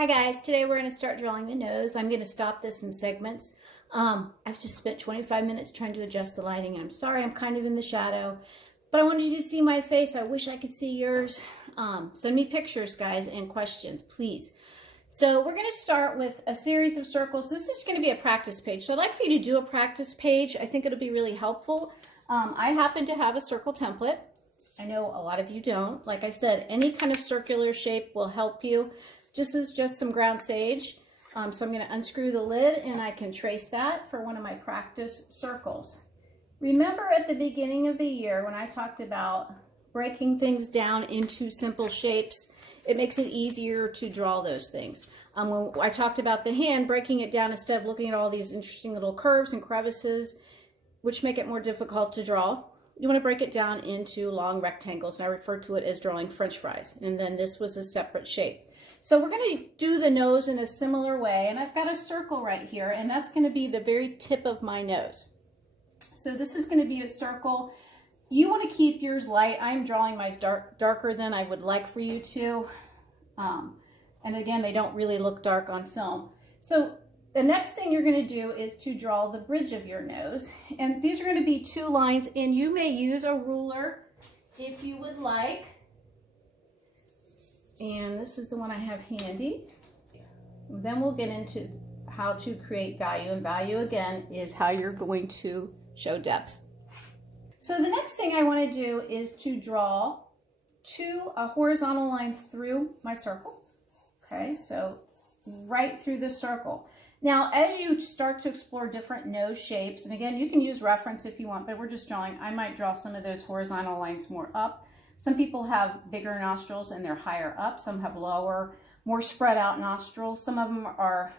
Hi guys, today we're going to start drawing the nose. I'm going to stop this in segments. I've just spent 25 minutes trying to adjust the lighting, and I'm sorry I'm kind of in the shadow, but I wanted you to see my face. I wish I could see yours. Send me pictures, guys, and questions, please. So we're going to start with a series of circles. This is going to be a practice page, so I'd like for you to do a practice page. I think it'll be really helpful. I happen to have a circle template. I know a lot of you don't. Like I said, any kind of circular shape will help you. This is just some ground sage. So I'm going to unscrew the lid and I can trace that for one of my practice circles. Remember at the beginning of the year when I talked about breaking things down into simple shapes, it makes it easier to draw those things. When I talked about the hand, breaking it down instead of looking at all these interesting little curves and crevices, which make it more difficult to draw, you want to break it down into long rectangles. And I refer to it as drawing French fries. And then this was a separate shape. So we're going to do the nose in a similar way, and I've got a circle right here, and that's going to be the very tip of my nose. So this is going to be a circle. You want to keep yours light. I'm drawing mine darker than I would like for you to. And again, they don't really look dark on film. So the next thing you're going to do is to draw the bridge of your nose, and these are going to be two lines, and you may use a ruler if you would like. And this is the one I have handy. Then we'll get into how to create value. And value, again, is how you're going to show depth. So the next thing I want to do is to draw a horizontal line through my circle. Okay, so right through the circle. Now, as you start to explore different nose shapes, and again, you can use reference if you want, but we're just drawing. I might draw some of those horizontal lines more up. Some people have bigger nostrils and they're higher up. Some have lower, more spread out nostrils. Some of them are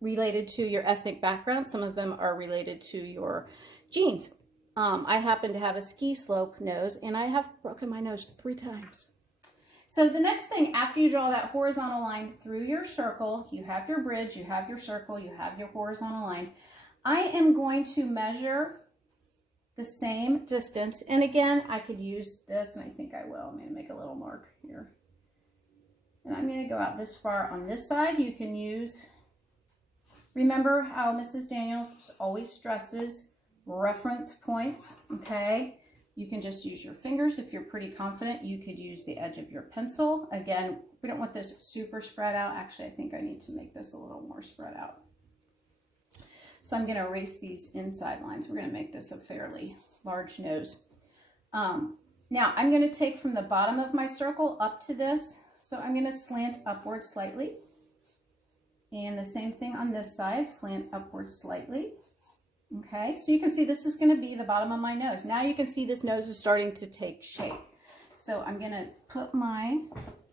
related to your ethnic background. Some of them are related to your genes. I happen to have a ski slope nose, and I have broken my nose 3 times. So the next thing, after you draw that horizontal line through your circle, you have your bridge, you have your circle, you have your horizontal line. I am going to measure the same distance, and again, I could use this, and I think I will. I'm going to make a little mark here, and I'm going to go out this far on this side. You can use, remember how Mrs. Daniels always stresses reference points, okay? You can just use your fingers if you're pretty confident. You could use the edge of your pencil. Again, we don't want this super spread out. Actually, I think I need to make this a little more spread out. So I'm going to erase these inside lines. We're going to make this a fairly large nose. Now I'm going to take from the bottom of my circle up to this. So I'm going to slant upward slightly. And the same thing on this side, slant upward slightly. Okay, so you can see this is going to be the bottom of my nose. Now you can see this nose is starting to take shape. So I'm going to put my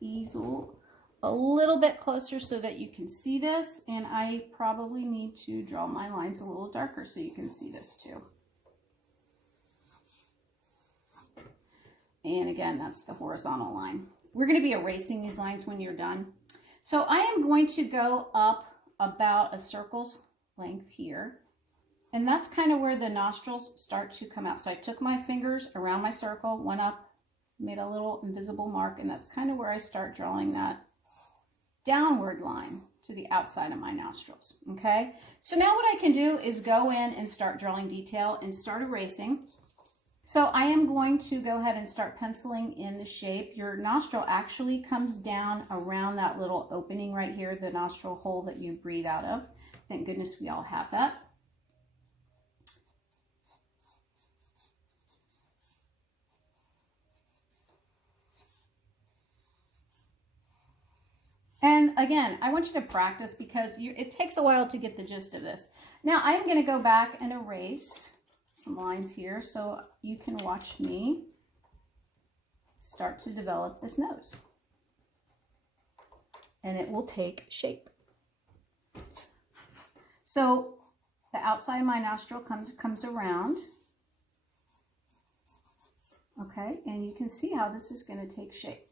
easel a little bit closer so that you can see this, and I probably need to draw my lines a little darker so you can see this too. And again, that's the horizontal line. We're going to be erasing these lines when you're done. So I am going to go up about a circle's length here, and that's kind of where the nostrils start to come out. So I took my fingers around my circle, went up, made a little invisible mark, and that's kind of where I start drawing that downward line to the outside of my nostrils. Okay, so now what I can do is go in and start drawing detail and start erasing. So I am going to go ahead and start penciling in the shape. Your nostril actually comes down around that little opening right here, the nostril hole that you breathe out of. Thank goodness we all have that. And again, I want you to practice because it takes a while to get the gist of this. Now I'm going to go back and erase some lines here so you can watch me start to develop this nose. And it will take shape. So the outside of my nostril comes around. Okay, and you can see how this is going to take shape.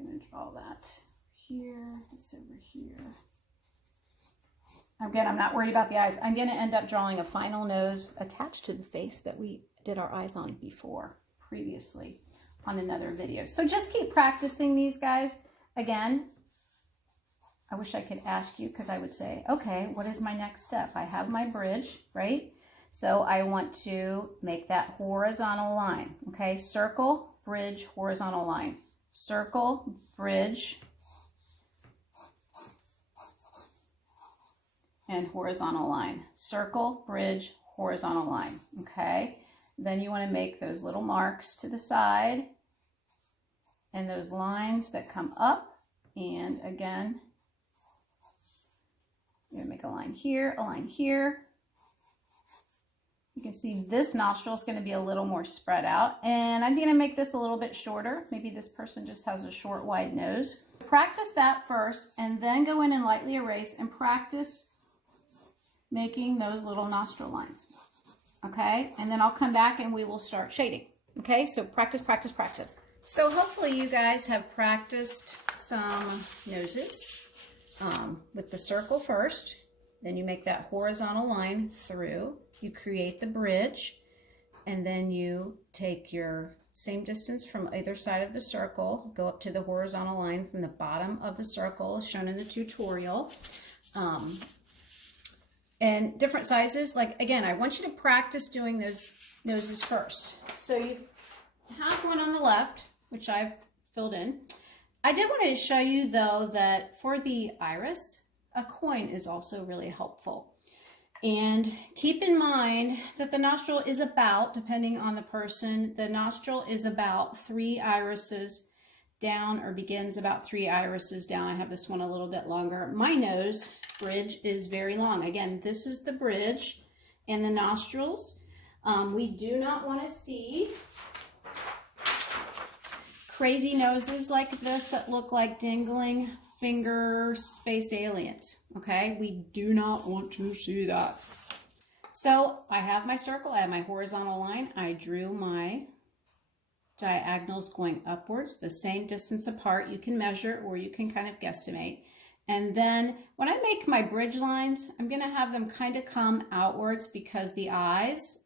I'm going to draw that here, this over here. Again, I'm not worried about the eyes. I'm going to end up drawing a final nose attached to the face that we did our eyes on previously. on another video. So just keep practicing these, guys. Again, I wish I could ask you, because I would say, okay, what is my next step? I have my bridge, right? So I want to make that horizontal line, okay? Circle, bridge, horizontal line. Circle, bridge, and horizontal line. Circle, bridge, horizontal line, okay? Then you want to make those little marks to the side and those lines that come up. And again, you're going to make a line here, a line here. You can see this nostril is going to be a little more spread out, and I'm going to make this a little bit shorter. Maybe this person just has a short, wide nose. Practice that first, and then go in and lightly erase and practice making those little nostril lines. Okay, and then I'll come back and we will start shading. Okay, so practice, practice, practice. So hopefully you guys have practiced some noses with the circle first. Then you make that horizontal line through. You create the bridge, and then you take your same distance from either side of the circle, go up to the horizontal line from the bottom of the circle, shown in the tutorial. And different sizes. Like, again, I want you to practice doing those noses first. So you have one on the left, which I've filled in. I did want to show you, though, that for the iris, a coin is also really helpful. And keep in mind that the nostril is about, depending on the person, the nostril is about 3 irises down, or begins about 3 irises down. I have this one a little bit longer. My nose bridge is very long. Again, this is the bridge and the nostrils. We do not want to see crazy noses like this that look like dangling finger space aliens. Okay, we do not want to see that. So I have my circle, I have my horizontal line, I drew my diagonals going upwards, the same distance apart. You can measure or you can kind of guesstimate. And then when I make my bridge lines, I'm going to have them kind of come outwards, because the eyes,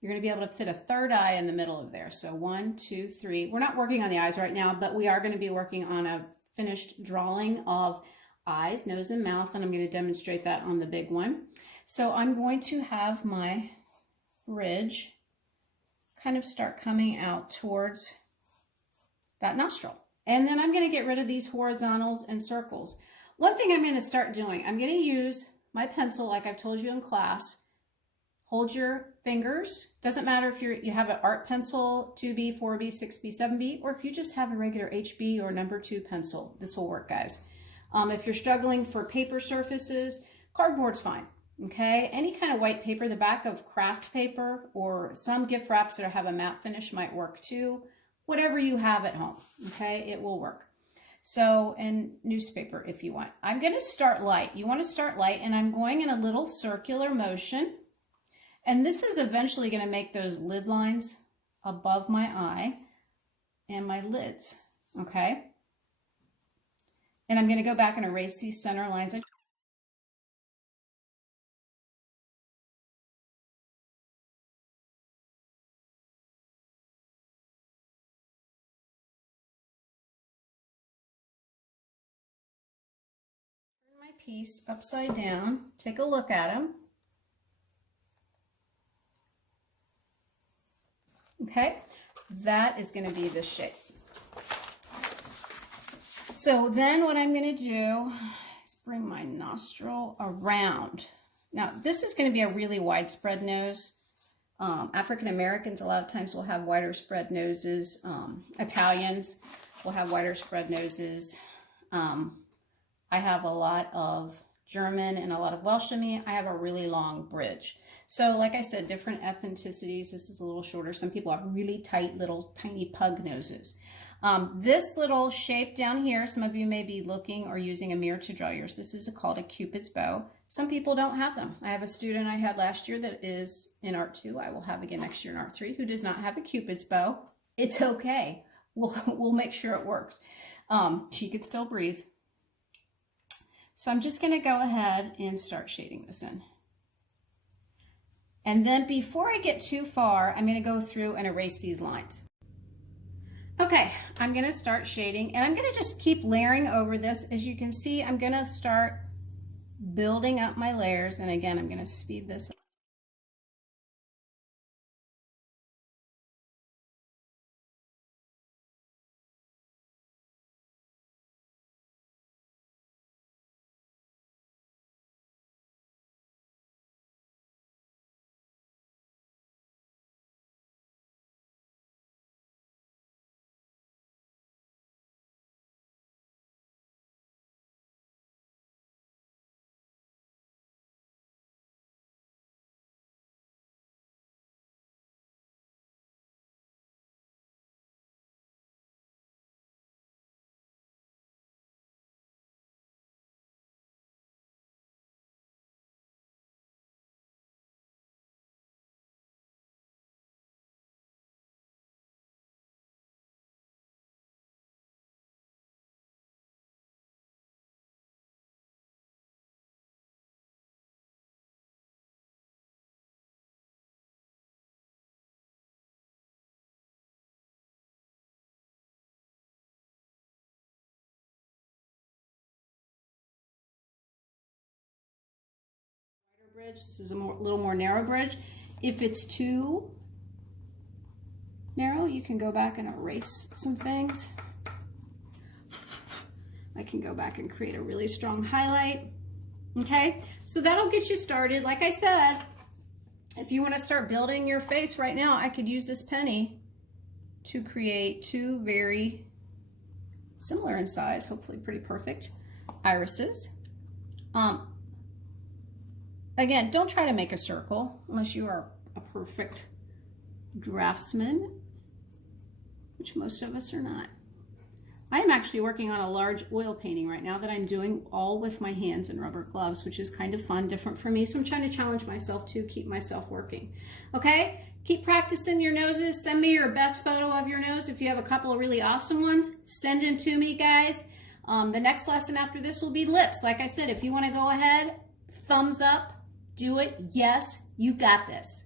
you're going to be able to fit a third eye in the middle of there. So 1, 2, 3. We're not working on the eyes right now, but we are going to be working on a finished drawing of eyes, nose, and mouth, and I'm going to demonstrate that on the big one. So I'm going to have my bridge kind of start coming out towards that nostril. And then I'm going to get rid of these horizontals and circles. One thing I'm going to start doing, I'm going to use my pencil like I've told you in class. Hold your fingers. Doesn't matter if you have an art pencil, 2B, 4B, 6B, 7B, or if you just have a regular HB or number 2 pencil. This will work, guys. If you're struggling for paper surfaces, cardboard's fine. Okay, any kind of white paper, the back of craft paper or some gift wraps that have a matte finish might work too. Whatever you have at home, okay, it will work. So, and newspaper if you want. I'm going to start light. You want to start light, and I'm going in a little circular motion. And this is eventually going to make those lid lines above my eye and my lids, okay? And I'm going to go back and erase these center lines. My piece upside down, take a look at them. Okay, that is going to be the shape. So then what I'm going to do is bring my nostril around. Now this is going to be a really widespread nose. African Americans a lot of times will have wider spread noses. Italians will have wider spread noses. I have a lot of German and a lot of Welsh in me. I have a really long bridge. So like I said, different ethnicities. This is a little shorter. Some people have really tight little tiny pug noses. This little shape down here, some of you may be looking or using a mirror to draw yours. This is called a Cupid's bow. Some people don't have them. I have a student I had last year that is in Art 2. I will have again next year in Art 3 who does not have a Cupid's bow. It's okay. We'll make sure it works. She could still breathe. So I'm just going to go ahead and start shading this in. And then before I get too far, I'm going to go through and erase these lines. Okay, I'm gonna start shading, and I'm gonna just keep layering over this. As you can see, I'm gonna start building up my layers, and again, I'm gonna speed this up. Bridge. This is a little more narrow bridge. If it's too narrow, you can go back and erase some things. I can go back and create a really strong highlight. Okay, so that'll get you started. Like I said, if you want to start building your face right now, I could use this penny to create two very similar in size, hopefully pretty perfect irises. Again, don't try to make a circle unless you are a perfect draftsman, which most of us are not. I am actually working on a large oil painting right now that I'm doing all with my hands and rubber gloves, which is kind of fun, different for me. So I'm trying to challenge myself to keep myself working. Okay, keep practicing your noses. Send me your best photo of your nose. If you have a couple of really awesome ones, send them to me, guys. The next lesson after this will be lips. Like I said, if you want to go ahead, thumbs up. Do it. Yes, you got this.